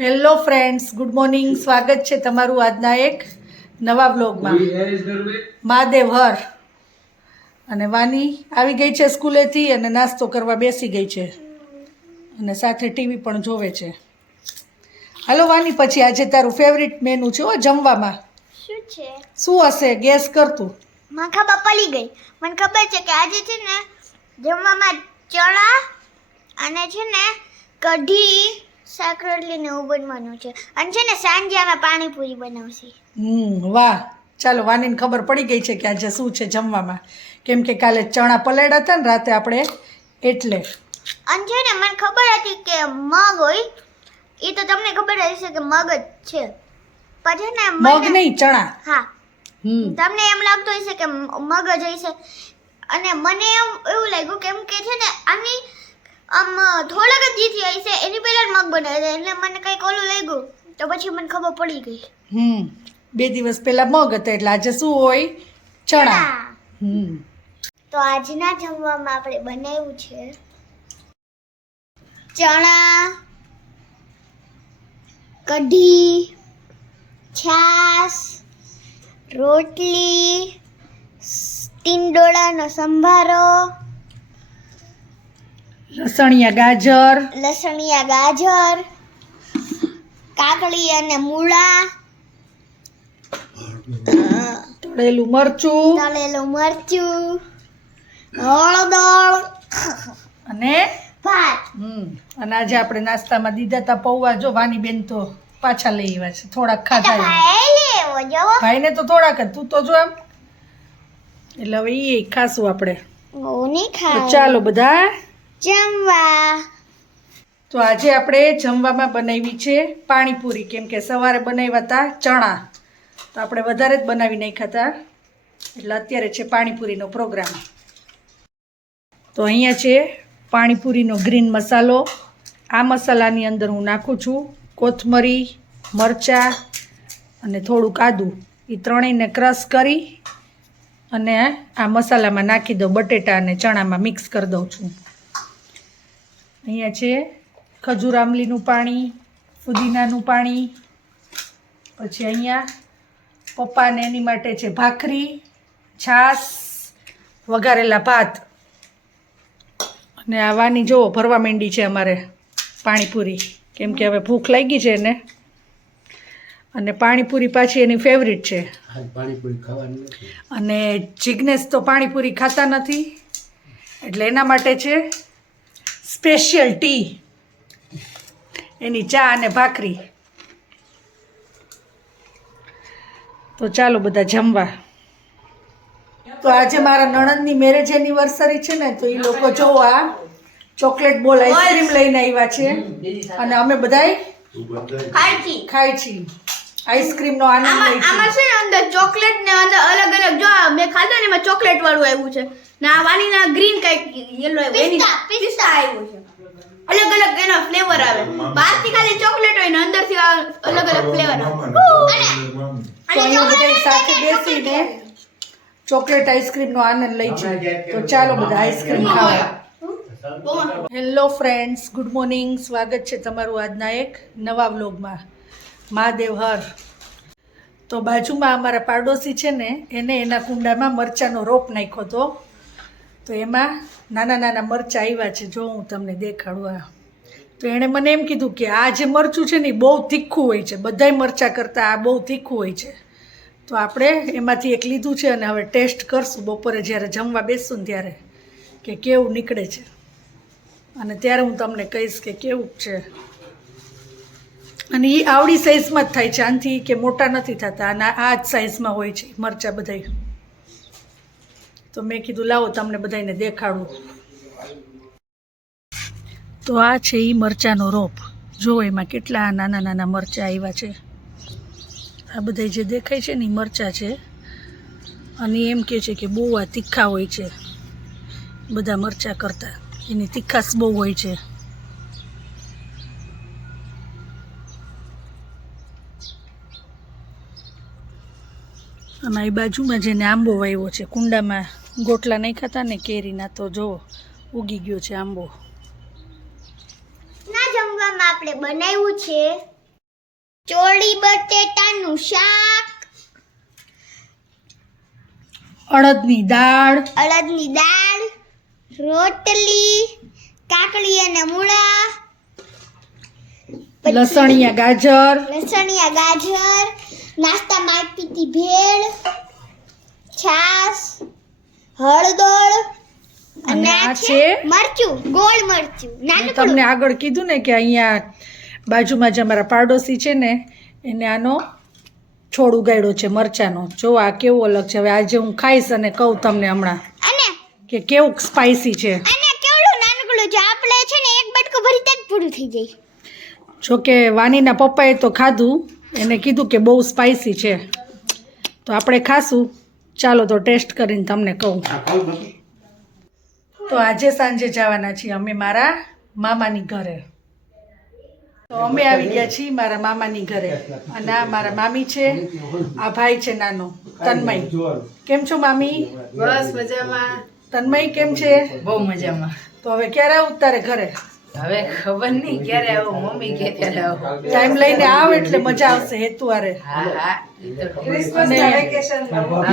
Hello friends good morning સ્વાગત છે તમારું આજના એક નવા બ્લોગમાં મહાદેવ હર અને વાની આવી ગઈ છે સ્કૂલેથી અને નાસ્તો કરવા બેસી ગઈ છે. અને સાથે ટીવી પણ જોવે છે. હાલો વાની પછી આજે તારું ફેવરિટ મેનુ છે હો જમવામાં. શું છે? શું હશે? ગેસ કરતું મને ખબર પડી ગઈ. મને ખબર છે કે આજે છે ને જમવામાં ચણા અને છે ને કઢી શાક રોટલી ને એવું બનવાનું છે. અને છે ને સાંજે અમે પાણીપુરી બનાવશે. હમ વાહ. ચાલો વાનીને ખબર પડી ગઈ છે કે આજે શું છે જમવામાં. કેમ કે કાલે ચણા પલાળ્યા હતા ને રાતે આપણે એટલે. અને છે ને મને ખબર હતી કે મગ હોય એ તો તમને ખબર હશે કે મગ જ છે. પછી ને મગ નહીં ચણા. હા. તમને એમ લાગતું હશે કે મગ જ હશે. અને મને એમ એવું લાગ્યું કેમ કે છે ને આની આમ થોડાક જ દી આવી છે. એની પહેલા મગ મગ બનાવે એટલે મને કંઈક ઓલું લાગ્યું. તો પછી મને ખબર પડી ગઈ. હમ. બે દિવસ પહેલા મગ હતા. એટલે આજે શું હોય? ચણા. હમ. તો આજના જમવામાં આપણે બનાવ્યું છે ચણા કઢી છાશ રોટલી ટીંડોળાનો સંભારો લસણિયા ગાજર. લસણિયા ગાજર કાકડી અને મૂળા તળેલું મરચું. તળેલું મરચું હળદર અને ભાત. હમ અને આજે આપણે નાસ્તામાં દીધા તા પૌવા. જો વાની બેન તો પાછા લઈ આવ્યા છે. થોડાક ખાધા ભાઈ ને ભાઈને તો થોડાક જ. તું તો જો એમ. એટલે હવે એ ખાશું આપણે. ચાલો બધા. જમવા. તો આજે આપણે જમવામાં બનાવી છે પાણીપુરી. કેમ કે સવારે બનાવ્યા હતા ચણા. તો આપણે વધારે જ બનાવી નાખ્યા હતા. એટલે અત્યારે છે પાણીપુરીનો પ્રોગ્રામ. તો અહીંયા છે પાણીપુરીનો ગ્રીન મસાલો. આ મસાલાની અંદર હું નાખું છું કોથમરી, મરચાં અને થોડુંક આદું. એ ત્રણેયને ક્રશ કરી અને આ મસાલામાં નાખી દઉં બટેટા અને ચણામાં મિક્સ કરી દઉં છું. અહીંયા છે ખજૂર આંબલીનું પાણી ફુદીનાનું પાણી પછી અહીંયા પપ્પાને એની માટે છે ભાખરી છાસ વઘારેલા ભાત. અને આ વાની જુઓ ભરવા માંડી છે અમારે પાણીપુરી. કેમ કે હવે ભૂખ લાગી છે એને. અને પાણીપુરી પાછી એની ફેવરિટ છે. પાણીપુરી ખાવાની અને જિજ્ઞેશ તો પાણીપુરી ખાતા નથી. એટલે એના માટે છે સ્પેશિયલ ટી. એની ચા અને ભાખરી. તો ચાલો બધા જમવા. તો આજે મારા નણંદની મેરેજ એનિવર્સરી છે ને તો એ લોકો જો આ. ચોકલેટ બોલ આઈસ્ક્રીમ લઈને આવ્યા છે. અને અમે બધાય ખાય ખાઈ છીએ. આઈસ્ક્રીમનો આનંદ લઈ છે અંદર ચોકલેટ ને અંદર અલગ અલગ જો ને ચોકલેટ વાળું આવ્યું છે. ને આ વાનીના ગ્રીન કઈ યલો આવ્યું. એની પિસ્તા, આવ્યું છે. અલગ અલગ એના ફ્લેવર આવે. બહારથી ખાલી ચોકલેટ હોય ને અંદરથી આ અલગ અલગ ફ્લેવર આવે. સાથે બેસીને ચોકલેટ આઈસ્ક્રીમનો આનંદ લઈ જાય તો ચાલો બધા આઈસ્ક્રીમ ખાવા. Hello friends good morning. સ્વાગત છે તમારું આજના એક નવા વ્લોગમાં. મહાદેવ હર. તો બાજુમાં અમારા પાડોશી છે ને, એને એના કુંડામાં મરચાંનો રોપ નાખ્યો હતો. તો એમાં નાના નાના મરચાં આવ્યા છે, જો હું તમને દેખાડું આ. તો એણે મને એમ કીધું કે આ જે મરચું છે ને એ બહુ તીખું હોય છે. બધાય મરચાં કરતાં આ બહુ તીખું હોય છે. તો આપણે એમાંથી એક લીધું છે અને હવે ટેસ્ટ કરશું બપોરે જ્યારે જમવા બેસું ત્યારે કે કેવું નીકળે છે. અને ત્યારે હું તમને કહીશ કે કેવું છે. અને એ આવડી સાઇઝમાં જ થાય છે. આનાથી કે મોટા નથી થતા. અને આ જ સાઇઝમાં હોય છે. મરચાં બધાય. તો મેં કીધું, લાવો તમને બધાને દેખાડું. તો આ છે એ મરચાંનો રોપ. જો એમાં કેટલા નાના નાના મરચાં આવ્યા છે. આ બધા જે દેખાય છે ને એ મરચાં છે. અને એમ કહે છે કે બહુ આ તીખા હોય છે. બધા મરચાં કરતાં. એની તીખાશ બહુ હોય છે. એ બાજુમાં જેને આંબો વાવ્યો છે કુંડામાં ગોટલા નહીં ખાતા ને કેરીના તો જો ઉગી ગયો છે આંબો. ના જમવામાં આપણે બનાવ્યું છે ચોળી બટેટાનું શાક અડદની દાળ અડદની દાળ રોટલી કાકડી અને મૂળા લસણિયા ગાજર લસણિયા ગાજર નાસ્તામાં આપી હતી ભેળ છાસ હળદર અને આ છે? મરચું ગોળ મરચું નાનું તમને આગળ કીધું ને કે અહીંયા બાજુમાં જે અમારા પાડોશી છે ને એને આનો છોડ ઉગાડ્યો છે મરચાનો. જો આ કેવો અલગ છે હવે આજે હું ખાઈશ અને કહું તમને હમણાં અને કે કેવું સ્પાઇસી છે. અને કેવડું નાનકડું છે આપણે છે ને એક બટકું ભરી જ પૂરું થઈ જાય. જો કે વાનીના પપ્પાએ તો ખાધું એને કીધું કે બહુ સ્પાઇસી છે. તો આપણે ખાશું. ચાલો તો ટેસ્ટ કરીને તમને કહું. તો આજે સાંજે જવાના છીએ અમે મારા મામાની ઘરે. તો અમે આવી ગયા છીએ મારા મામાની ઘરે. અને આ મારા મામી છે આ ભાઈ છે નાનો તન્મય. કેમ છો મામી? બસ મજામાં. તન્મય કેમ છે? બહુ મજામાં. તો હવે ક્યારે આવું તારે ઘરે? હવે ખબર નહીં ક્યારે આવો મમ્મી કે ત્યારે આવો. ટાઈમ લઈને આવ એટલે મજા આવશે હેતુ હારે હા હા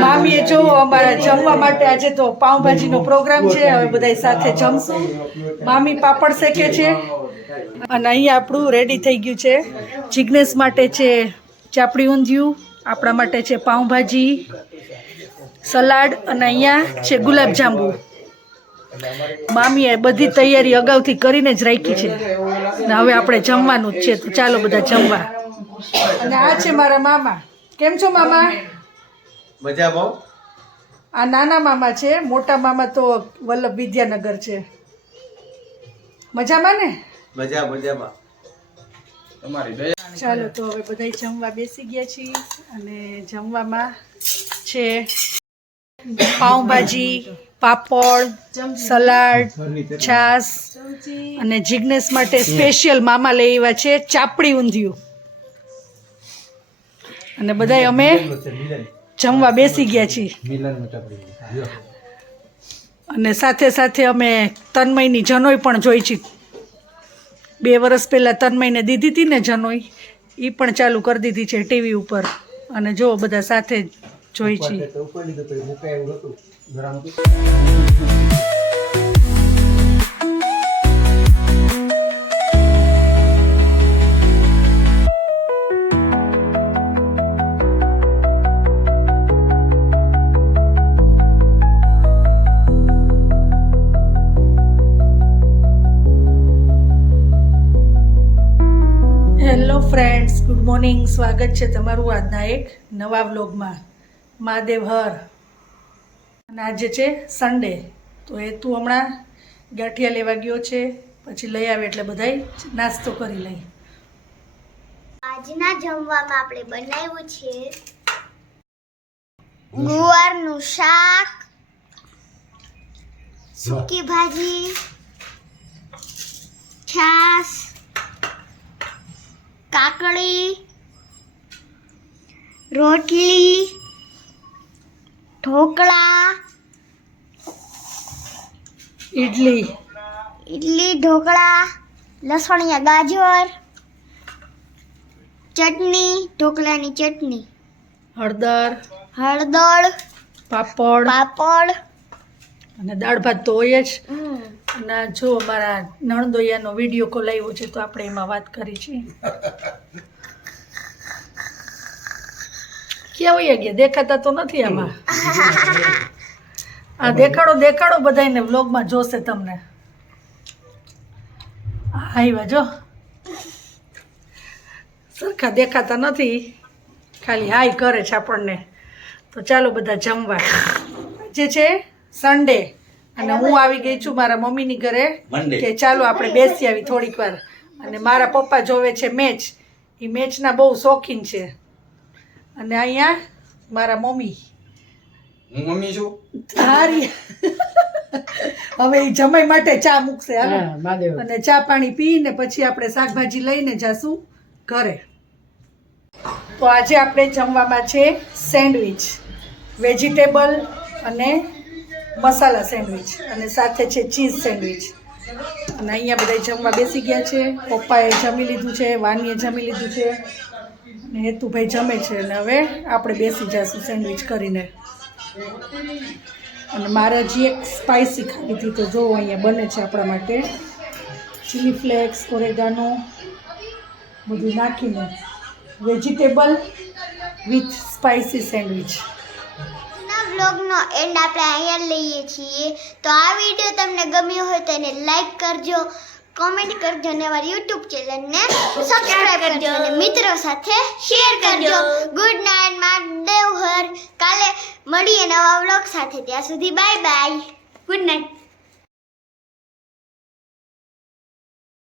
મામીએ જો અમારા જમવા માટે આજે તો પાઉંભાજીનો પ્રોગ્રામ છે. હવે બધા સાથે જમશું. મામી પાપડ શેકે છે. અને અહીંયા આપણું રેડી થઈ ગયું છે. જિગ્નેશ માટે છે ચાપડી ઊંધિયું આપણા માટે છે પાઉંભાજી સલાડ અને અહીંયા છે ગુલાબજાંબુ. મામીએ બધી તૈયારી અગાઉથી કરીને જ રાખી છે. ને હવે આપણે જમવાનું જ છે. તો ચાલો બધા જમવા. અને આ છે મારા મામા. કેમ છો મામા? મજા બહુ? આ નાના મામા છે. મોટા મામા તો વલ્લભ વિદ્યાનગર છે. મજામાં ને? મજા મજામાં. તમારી ચાલો તો હવે બધા જમવા બેસી ગયા છીએ અને જમવામાં છે પાઉંભાજી પાપડ સલાડ છાસ અને જિગ્નેશ માટે સ્પેશિયલ મામા લઈ આવ્યા છે ચાપડી ઊંધિયું. અને બધાય અમે જમવા બેસી ગયા છીએ. અને સાથે સાથે અમે તન્મયની જનોઈ પણ જોઈ છે બે વર્ષ પહેલાં તન્મયને દીધી હતી ને જનોઈ એ પણ ચાલુ કરી દીધી છે ટીવી ઉપર. અને જો બધા સાથે જોઈ છીએ હેલો ફ્રેન્ડ્સ ગુડ મોર્નિંગ સ્વાગત છે તમારું આજના એક નવા વ્લોગમાં મહાદેવ હર અને આજે છે સન્ડે તો એ તું હમણાં ગાંઠિયા લેવા ગયો છે, પછી લઈ આવે એટલે બધાય નાસ્તો કરી લઈ. આજના જમવામાં આપણે બનાવ્યું છે ગુવારનું શાક, સૂકી ભાજી છાસ કાકડી, રોટલી ઢોકળા. ઇડલી ઇડલી ઢોકળા લસણિયા ગાજર ચટણી ઢોકળાની ચટણી. હળદર. હળદર પાપડ. પાપડ. અને દાળ ભાત તો હોય જ. અને જો અમારા નણદોયાનો વીડિયો કોલ આવ્યો છે તો આપણે એમાં વાત કરી છે ક્યાં વયા ગયા દેખાતા તો નથી આમાં? આ દેખાડો દેખાડો બધાને વ્લોગમાં જોશે તમને. આવ્યા જો. સરખા દેખાતા નથી. ખાલી હાય કરે છે આપણને. તો ચાલો બધા જમવા. જે છે સન્ડે અને હું આવી ગઈ છું મારા મમ્મીની ઘરે. કે ચાલો આપણે બેસી આવી થોડીક વાર. અને મારા પપ્પા જોવે છે મેચ. એ મેચના બહુ શોખીન છે. અને અહીંયા મારા મમ્મી. હું મમ્મી છું? તારી હવે એ જમાઈ માટે ચા મૂકશે હા, અને ચા પાણી પીને પછી આપણે શાકભાજી લઈને જાશું ઘરે. તો આજે આપણે જમવામાં છે સેન્ડવિચ વેજીટેબલ અને મસાલા સેન્ડવિચ અને સાથે છે ચીઝ સેન્ડવિચ. અને અહીંયા બધા જમવા બેસી ગયા છે. પપ્પાએ જમી લીધું છે વાનીએ જમી લીધું છે. ને હેતુભાઈ જમે છે અને હવે આપણે બેસી જઈશું સેન્ડવિચ કરીને. અને મારે હજી એક સ્પાઇસી ખાવી હતી, તો જો અહીંયા બને છે આપણા માટે. ચીલી ફ્લેક્સ ઓરેગાનો બધું નાખીને વેજીટેબલ વિથ સ્પાઇસી સેન્ડવિચ બ્લોગનો એન્ડ આપણે અહીંયા લઈએ છીએ. તો આ વીડિયો તમને ગમ્યો હોય તો એને લાઈક કરજો. કોમેન્ટ કરજો ને અમારી યુટ્યુબ ચેનલને સબસ્ક્રાઇબ કરજો અને મિત્રો સાથે શેર કરજો. ગુડ નાઇટ મહાદેવ હર. કાલે મળીએ નવા વ્લોગ સાથે. ત્યાં સુધી બાય બાય ગુડ નાઇટ